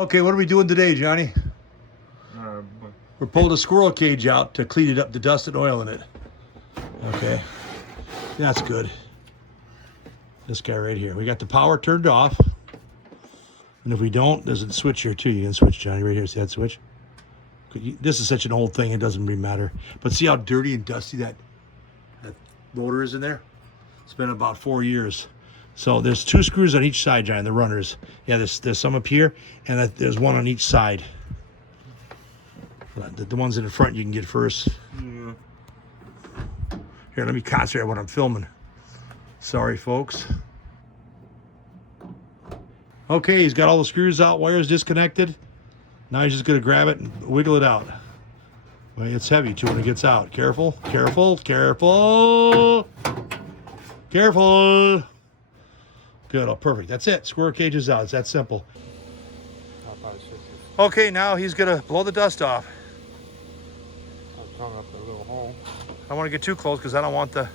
Okay, what are we doing today, Johnny? We're pulling a squirrel cage out to clean it up, the dust and oil in it. Okay, that's good. This guy right here. We got the power turned off. And if we don't, there's a switch here too. You can switch, Johnny, right here. See that switch? This is such an old thing, it doesn't really matter. But see how dirty and dusty that motor is in there? It's been about 4 years. So there's 2 screws on each side, Johnny, the runners. Yeah, there's some up here, and there's one on each side. The ones in the front you can get first. Yeah. Here, let me concentrate on what I'm filming. Sorry, folks. Okay, he's got all the screws out, wires disconnected. Now he's just gonna grab it and wiggle it out. Well, it's heavy too when it gets out. Careful, careful, careful. Careful. Good, oh, perfect. That's it. Squirrel cage is out. It's that simple. Okay, now he's gonna blow the dust off. I'll tongue up the little hole. I don't want to get too close because I don't want the...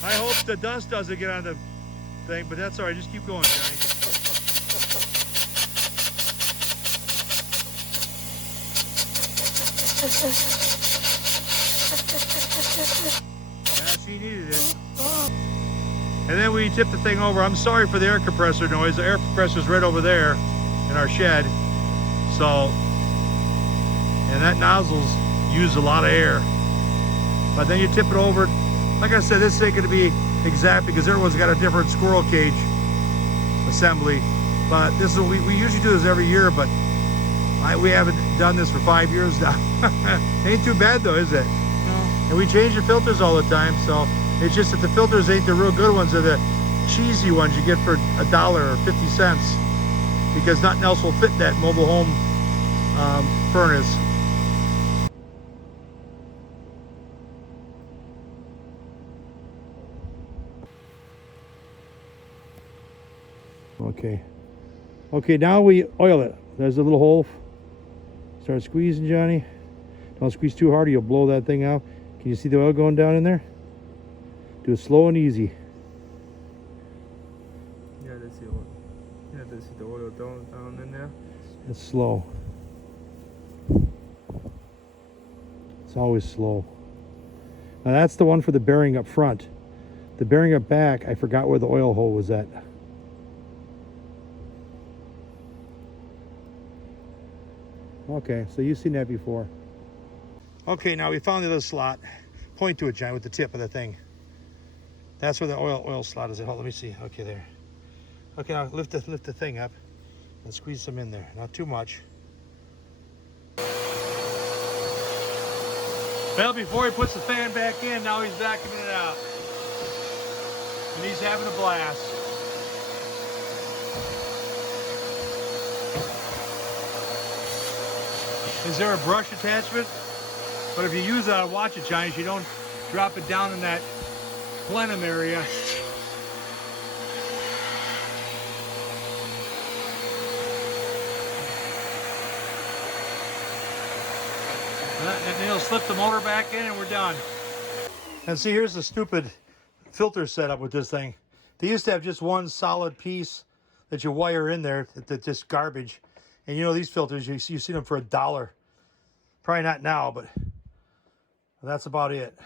I hope the dust doesn't get on the thing, but that's all right. Just keep going, Johnny. Yeah, she needed it. And then we tip the thing over. I'm sorry for the air compressor noise. The air compressor's right over there in our shed. So, and that nozzle's used a lot of air. But then you tip it over. Like I said, this ain't gonna be exact because everyone's got a different squirrel cage assembly. But this is what we usually do this every year, but we haven't done this for 5 years now. Ain't too bad though, is it? No. And we change the filters all the time, so it's just that the filters ain't the real good ones, they're the cheesy ones you get for $1 or 50 cents because nothing else will fit that mobile home furnace. Okay, now we oil it. There's a little hole. Start squeezing, Johnny. Don't squeeze too hard or you'll blow that thing out. Can you see the oil going down in there? Do it slow and easy. Yeah, they see oil. Yeah, they see the oil down in there. It's slow. It's always slow. Now that's the one for the bearing up front. The bearing up back, I forgot where the oil hole was at. Okay, so you've seen that before. Okay, now we found the other slot. Point to it, John, with the tip of the thing. That's where the oil slot is. Hold, let me see. Okay, there. Okay, now lift the thing up and squeeze some in there. Not too much. Well, before he puts the fan back in, now he's vacuuming it out. And he's having a blast. Is there a brush attachment? But if you use that, watch it, Johnny, so you don't drop it down in that plenum area. And then he'll slip the motor back in and we're done. And see, here's the stupid filter setup with this thing. They used to have just one solid piece that you wire in there that's just garbage. And you know these filters, you see them for $1. Probably not now, but that's about it.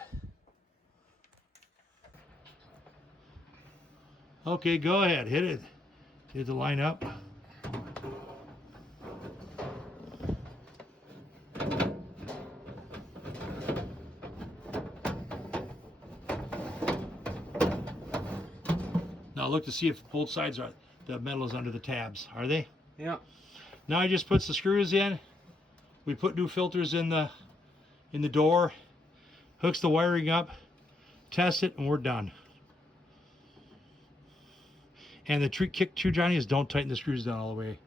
Okay, go ahead, hit it. Hit the line up. Now look to see if both sides are, the metal is under the tabs. Are they? Yeah. Now he just puts the screws in. We put new filters in the door, hooks the wiring up, test it, and we're done. And the trick too, Johnny, is don't tighten the screws down all the way.